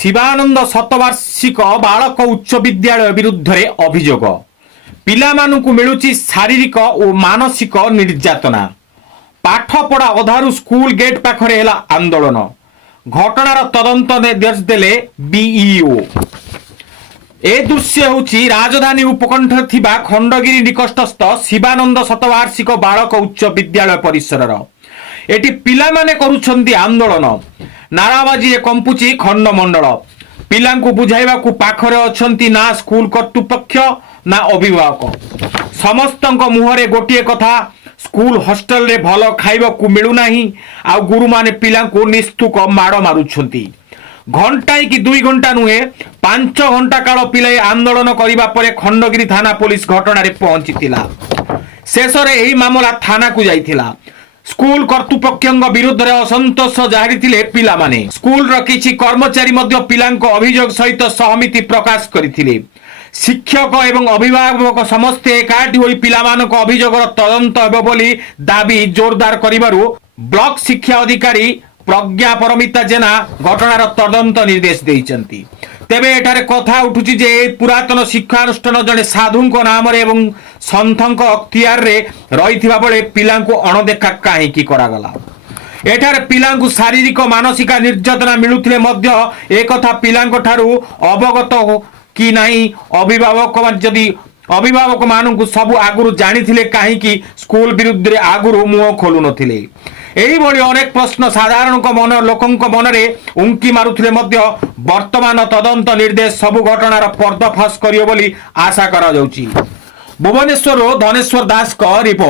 शिवानंद शतवार्षिक बालक उच्च विद्यालय विरुद्ध रे अभियोग पिलामानंकु मिलुची शारीरिक और मानसिक निर्यातना पाठपढ़ा अधारू स्कूल गेट पाखरे हेला आंदोलन घटनार तदंत निर्देश देले बीईओ। ए दृश्य होची राजधानी उपकंठ थिबा खंडगिरी निकटस्थ शिवानंद शतवार्षिक बालक उच्च विद्यालय परिसर एटी पिलामाने करूछंती आंदोलन नाराबाजी कंपुची खंडमंडल पिलांकु बुझाइबाकु पाखरे अछंती ना स्कूल कर्तृपक्ष ना अभिभावक समस्तंक मुहरे गोटिए कथा स्कूल हॉस्टल रे भलो खाइबाकु मिलु नाही आ गुरु माने पिलांकु निस्तुक माड़ मारुछंती घंटाई कि 2 घंटा नुहे 5 घंटा काल पिलाई आंदोलन करिबा परे खंडगिरी थाना पुलिस घटना रे पहुंचीतिला। शेषरे एही मामला थाना को जाइथिला। स्कूल कर्तृपक्षଙ୍କ विरुद्ध असंतोष जाहिर पिलामाने स्कूल किछि कर्मचारी मध्य पिलांको अभियोग सहित सहमति प्रकाश करथिले। शिक्षक एवं अभिभावक समस्ते एकाठी होई पिलामानक अभियोगर तदंत हेबो बोली दाबी जोरदार करिबारु ब्लॉक शिक्षा अधिकारी प्रज्ञा परमिता जेना घटनार तदंत निर्देश देइचंती। तेबे एठारे कथा उठुची जे पुरातन शिक्षानुष्ठान जने साधुंक नाम रे एवं संथंक अख्तियार रे रहिथिबा बेले पिलांकु अणदेखा काहेकि करागला। एठारे पिलांकु शारीरिक मानसिक निर्यातना मिलुथिले मध्य ए कथा पिलांक ठारू अवगत कि नाही अभिभावक जदि अभिभावक मानंकु सब आगुरु जानिथिले काहेकि स्कूल विरुद्ध रे आगुरु मुह खोलु नथिले। एही भली अनेक प्रश्न साधारण मन लोकंक मनरे उंकी मारुथिले मध्य वर्तमान तदंत निर्देश सबु घटनार पर्दाफाश करियो बोली आशा करा जाउची। भुवनेश्वर धनेश्वर दास का रिपोर्ट।